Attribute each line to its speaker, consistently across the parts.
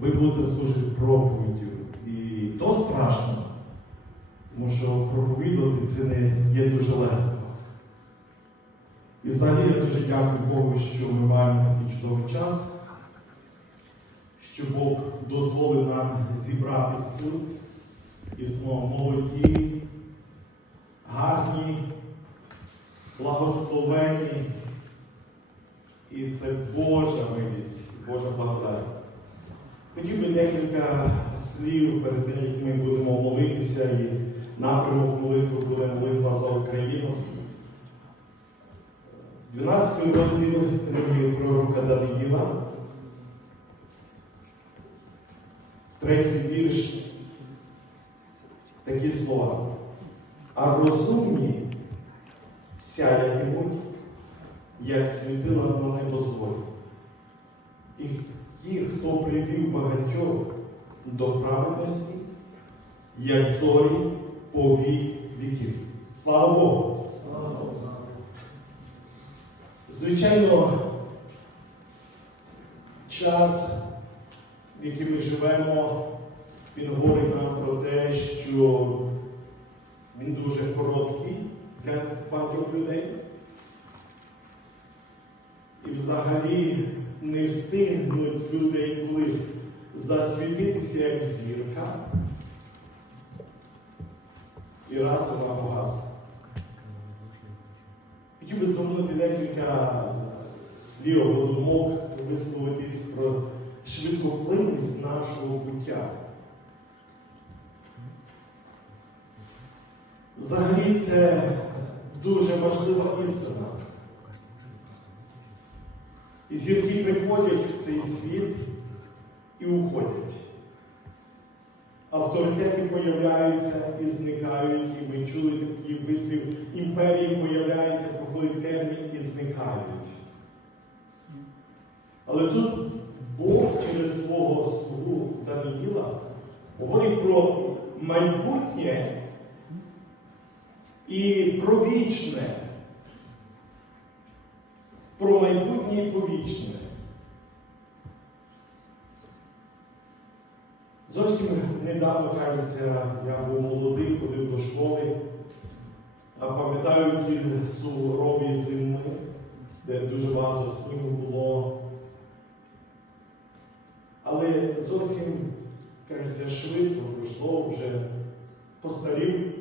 Speaker 1: ви будете служити проповіддю. І то страшно, тому що проповідувати це не є дуже легко. І взагалі я дуже дякую Богу, що ми маємо такий чудовий час, що Бог дозволив нам зібратись тут і знову молоді, гарні, благословені. І це Божа милість, Божа благодать. Хотів би декілька слів перед тим, як ми будемо молитися, і напрямок молитви буде молитва за Україну. 12 розділ книги пророка Даниїла, третій вірш, такі слова. А розумні сяятимуть, як світила на небозволі. І ті, хто привів багатьох до праведності, як зорі по вік віків. Слава Богу! Звичайно, час, в який ми живемо, він говорить нам про те, що він дуже короткий для багатьох людей. І взагалі не встигнуть люди інколи засвітитися як зірка. І раз вона погасла. Хотів би звернути декілька слів думок, висловитись про швидкоплинність нашого буття. Взагалі це дуже важлива істина. Зірки приходять в цей світ і уходять. Авторитети появляються і зникають, і ми чули такий вислів, імперії появляються, проходить термін і зникають. Але тут Бог через свого слугу Даниїла говорить про майбутнє і про вічне. Про майбутнє і про вічне. Зовсім недавно, кажеться, я був молодий, ходив до школи, а пам'ятаю ті сурові зими, де дуже багато снігу було. Але зовсім, кажеться, швидко пройшло, вже постарів,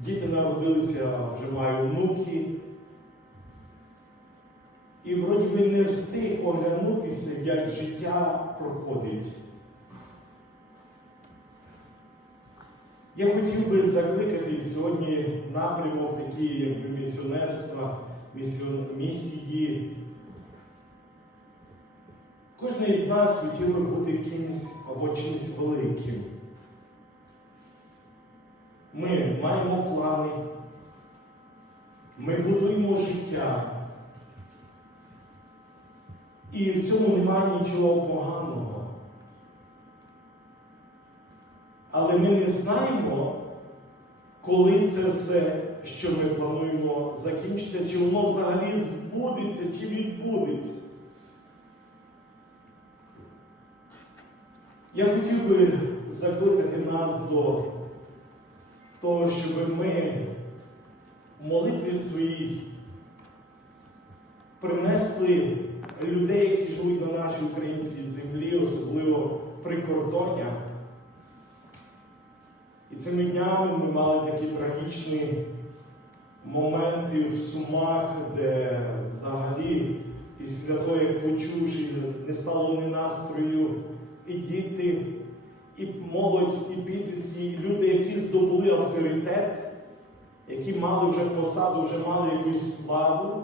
Speaker 1: діти народилися, вже маю внуки. І вроді би не встиг оглянутися, як життя проходить. Я хотів би закликати сьогодні напрямок такий, якби місіонерства, місіон, місії. Кожен із нас хотів би бути кимось або чимось великим. Ми маємо плани, ми будуємо життя. І в цьому немає нічого поганого. Але ми не знаємо, коли це все, що ми плануємо, закінчиться, чи воно взагалі збудеться, чи відбудеться. Я хотів би закликати нас до того, щоб ми в молитві своїй принесли людей, які живуть на нашій українській землі, особливо прикордоння. І цими днями ми мали такі трагічні моменти в Сумах, де взагалі після того, як почувши, не стало ні настрою, і діти, і молодь, і підлітки, люди, які здобули авторитет, які мали вже посаду, вже мали якусь славу,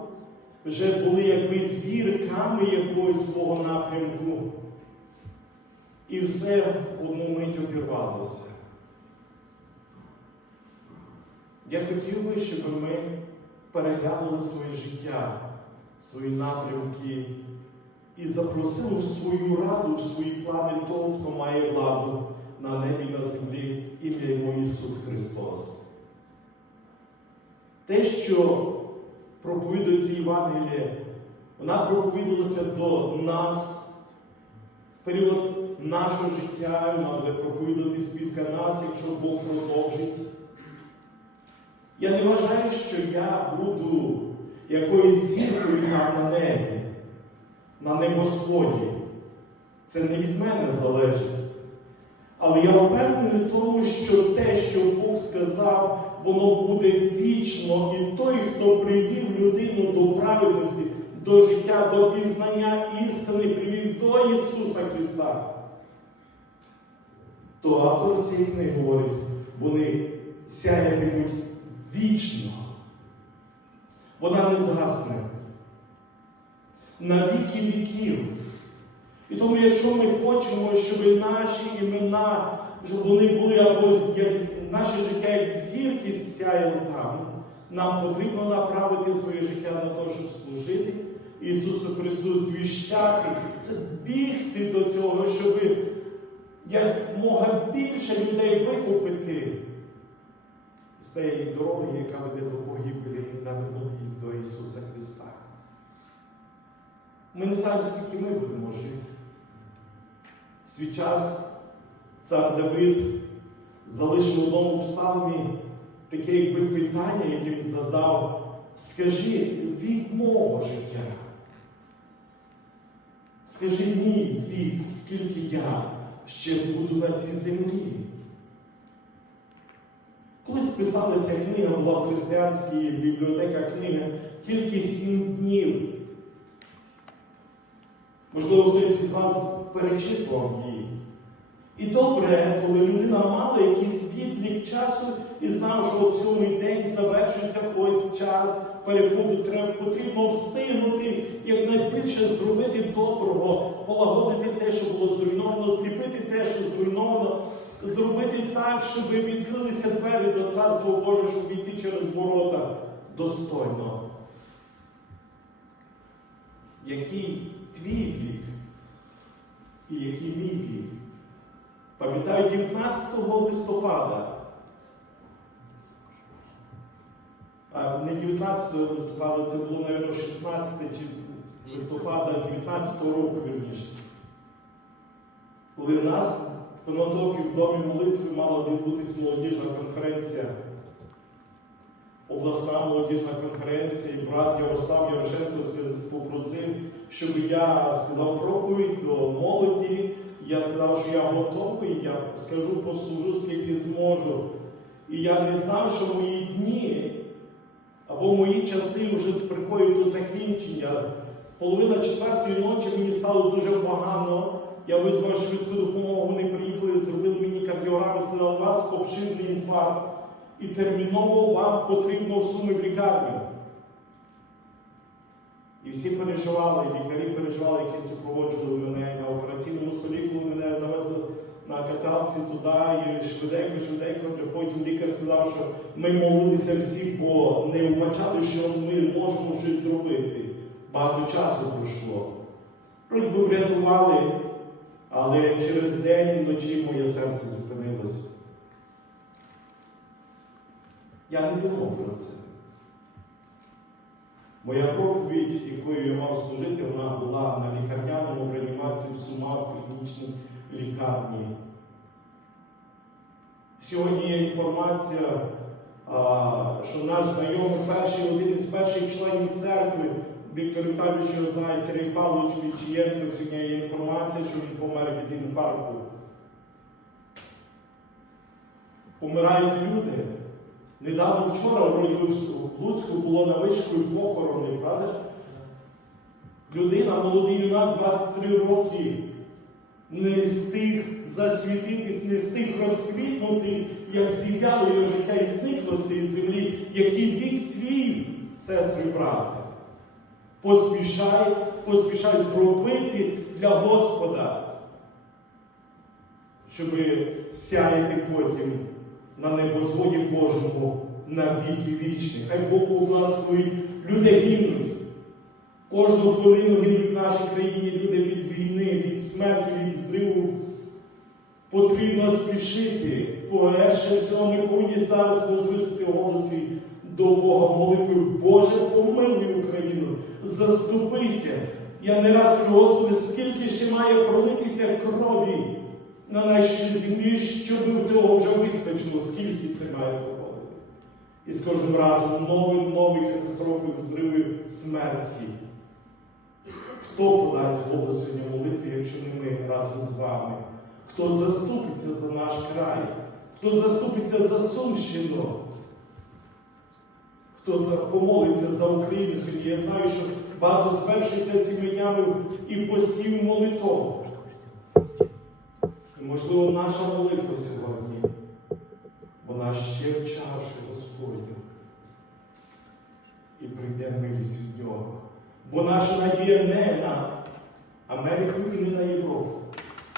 Speaker 1: вже були якби зірками якогось свого напрямку. І все в одну мить обірвалося. Я хотів би, щоб ми переглянули своє життя, свої напрямки і запросили в свою раду, в свої плани того, хто має владу на небі і на землі, ім'я йому Ісус Христос. Те, що проповідується Євангеліє, вона проповідувалася до нас в період нашого життя, вона буде проповідуватись після нас, якщо Бог продовжить. Я не вважаю, що я буду якоюсь зіркою там на небі, на небосході. Це не від мене залежить. Але я впевнений в тому, що те, що Бог сказав, воно буде вічно. І той, хто привів людину до праведності, до життя, до пізнання істини, привів до Ісуса Христа. То автор цієї книги говорить, вони сяятимуть вічно. Вона не згасне. На віки віків. І тому, якщо ми хочемо, щоб наші імена, щоб вони були або як наше життя як зірки сяяли там, нам потрібно направити своє життя на те, щоб служити Ісусу Христу, звіщати, бігти до цього, щоб як мога більше людей викупити з тієї дороги, яка веде до погибелі, навернути їх до Ісуса Христа. Ми не знаємо, скільки ми будемо жити. Свій час цар Давид залишив в одному псалмі таке питання, яке він задав. Скажи від мого життя. Скажи мій вік, скільки я ще буду на цій землі. Колись писалася книга, була в християнській бібліотеках книга тільки сім днів. Можливо, хтось із вас перечитував її. І добре, коли людина мала якийсь відлік часу і знав, що от сьомий день завершується ось час переходу, треба потрібно встигнути якнайбільше зробити доброго, полагодити те, що було зруйновано, зліпити те, що зруйновано, зробити так, щоб відкрилися двері до Царства Божого, щоб війти через ворота достойно. Який твій вік і який мій вік? Пам'ятаю, 19 листопада, а не 19 листопада, це було, мабуть, 16 чи листопада 19 року, вірніше. Коли в нас в Конотопі в домі молитви мала відбутись молодіжна конференція, обласна молодіжна конференція, і брат Ярослав Ярошенко попросив, щоб я сказав проповідь до молоді. Я сказав, що я готовий, я скажу, послужу, скільки зможу. І я не знав, що мої дні або мої часи вже приходять до закінчення. Половина четвертої ночі мені стало дуже погано. Я визвав швидку допомогу, вони приїхали, зробили мені кардіограму, сказали, у вас обширний інфаркт. І терміново вам потрібно в суми в лікарню. І всі переживали, лікарі переживали, які супроводжували мене на операційному столі, коли мене завезли на каталці туди, і швиденько, швиденько, вже потім лікар сказав, що ми молилися всі, бо не вбачали, що ми можемо щось зробити. Багато часу пройшло. Би врятували, але через день і вночі моє серце зупинилося. Я не думав про це. Моя проповідь, якою я мав служити, вона була на лікарняному в реанімації в Сумах в клінічній лікарні. Сьогодні є інформація, що наш знайомий перший, один із перших членів церкви, Віктор Віталійович його знає, Сергій Павлович Вічієнко, сьогодні є інформація, що він помер від інфаркту. Помирають люди. Недавно вчора, в Луцьку було на вишку похорони, правда? Людина, молодий юнак, 23 роки, не встиг засвітитись, не встиг розквітнути, як зів'яло його життя і зникло з цієї землі, який вік твій, сестри і брате. Поспішай, поспішай зробити для Господа, щоб сяяти потім на небосводі Божому на віки вічні. Хай Бог благословить. Люди гинуть. Кожну хвилину гинуть в нашій країні люди від війни, від смерті, від зриву. Потрібно спішити. По-перше, всього ми повинні зараз возвисити голоси до Бога в. Боже, помилуй Україну, заступися. Я не раз кажу, Господи, скільки ще має пролитися крові на нашій землі, щоб цього вже вистачило, скільки це має проходити. І з кожним разом нові, нові катастрофи, взриви смерті. Хто подасть голос сьогодні молитви, якщо не ми разом з вами? Хто заступиться за наш край? Хто заступиться за Сумщину? Хто помолиться за Україну сьогодні? Я знаю, що багато звершується цими днями і постів молитов. Можливо, наша молитва сьогодні, вона ще в чашу Господню. І прийде милість від нього. Бо наша надія не на Америку і не на Європу.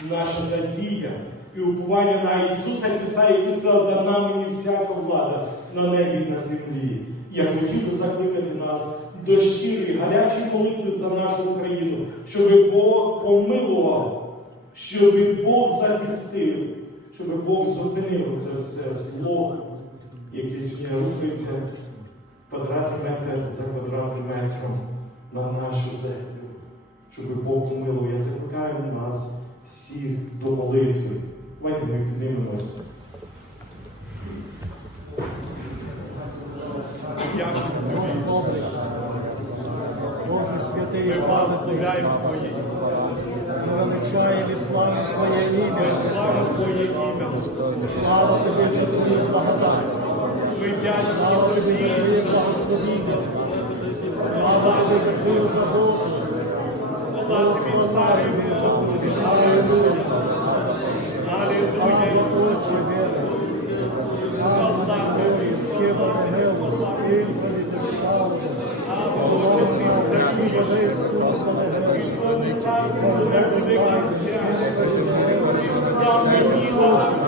Speaker 1: Наша надія і уповання на Ісуса Христа, який сказав, дана мені всяка влада на небі і на землі. Я хотів би закликати нас до щирої, гарячої молитви за нашу Україну, щоб Бог помилував, щоб Бог захистив, щоб Бог зупинив це все зло, яке сьогодні рухається квадратний метр за квадратним метром на нашу землю, щоб Бог помилував. Я закликаю нас всіх до молитви. Давайте ми піднімемося.
Speaker 2: Дякую.
Speaker 3: Боже святий,
Speaker 2: Ми благословляємо Твоє
Speaker 3: і славимо Твоє ім'я.
Speaker 2: Слава Твоє ім'я.
Speaker 3: Слава Тобі за Твою благодать.
Speaker 2: Ми дякуємо
Speaker 3: Слава Тобі Твоє благословіння. Слава Тобі Твою заботу.
Speaker 2: Слава Тобі, Царю Господи.
Speaker 3: Аллилуйя.
Speaker 2: Аллилуйя.
Speaker 3: Слава Отче
Speaker 1: Thank you.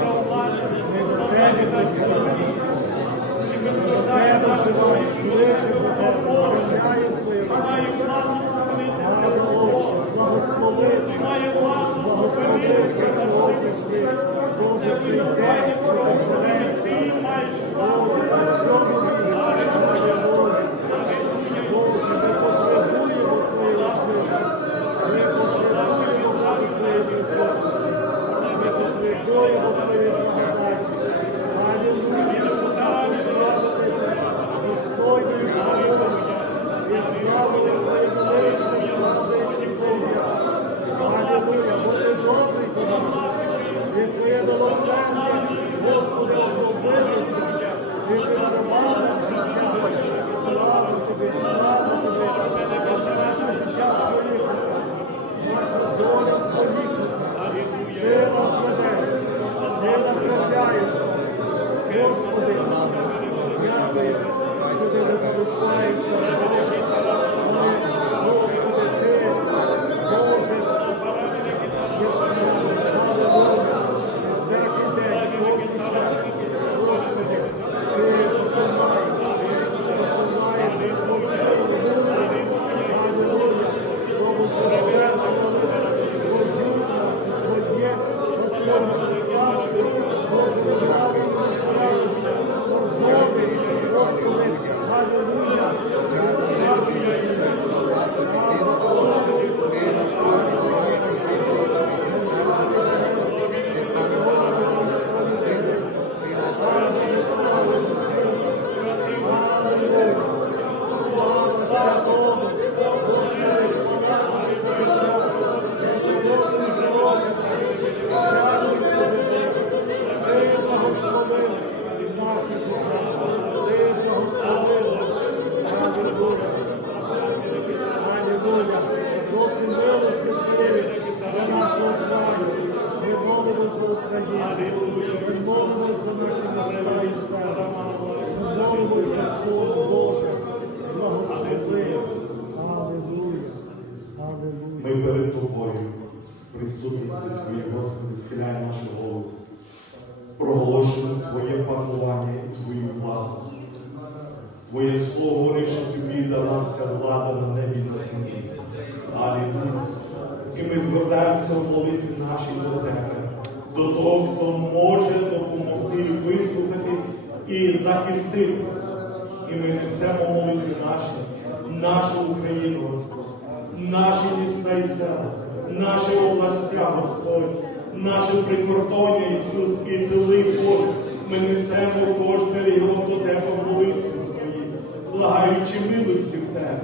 Speaker 1: Проголошуємо Твоє панування і Твою владу. Твоє слово говорить, що тобі дала вся влада на небі на землі. Алілуя. І ми звертаємося в молитві нашій до Тебе, до того, хто може допомогти, вислухати і захистити. І ми несемо молитві наші, нашу Україну, Господь. наші міста і села, наші областя, Господь, наше прикордоння, Ісус, і тили Боже. Ми несемо кожен регіон до Тебе в молитві свої, благаючи милості в Тебе.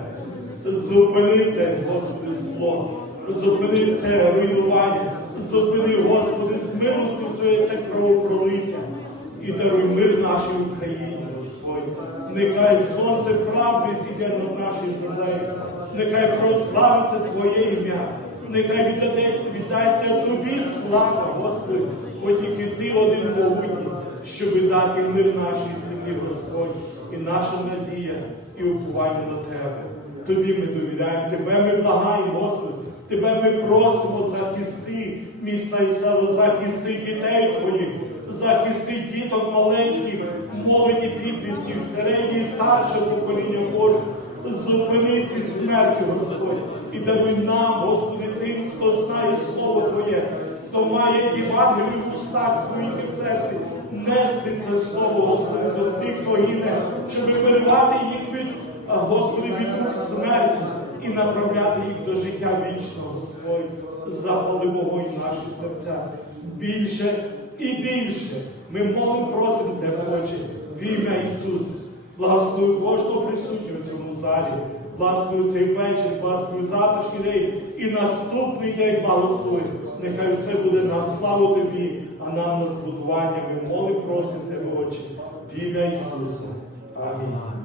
Speaker 1: Зупини це, Господи, зло, зупини це руйнування, зупини, Господи, з милості своє це кровопролиття і даруй мир нашій Україні, Господь. Нехай сонце правди зійде над нашою землею, нехай прославиться Твоє ім'я, нехай віддаде- віддасться Тобі слава, Господи, бо тільки Ти один могутній, щоб дати мир нашій землі, Господь, і наша надія, і уповання на Тебе. Тобі ми довіряємо, Тебе ми благаємо, Господи, Тебе ми просимо захисти міста і села, захисти дітей Твоїх, захисти діток маленьких, молоді підлітків, середнє і старше покоління Боже. Зупини ці смерті, Господь, і даруй нам, Господи, хто знає Слово Твоє, хто має Євангелію в устах своїх і в серці, нести це слово, Господи, до тих, хто гине, щоб виривати їх від, Господи, від рук смерті і направляти їх до життя вічного, Господь. Запали вогонь наші серця. Більше і більше. Ми молимо, просимо Тебе, Отче, в ім'я Ісуса. Благослови кожного присутнього в цьому залі. Благослови цей вечір, благослови завтрашній день і наступний день благослови. Нехай все буде на славу Тобі, а нам на збудування. Ми моли просимо Тебе, Отче, в ім'я Ісуса. Амінь.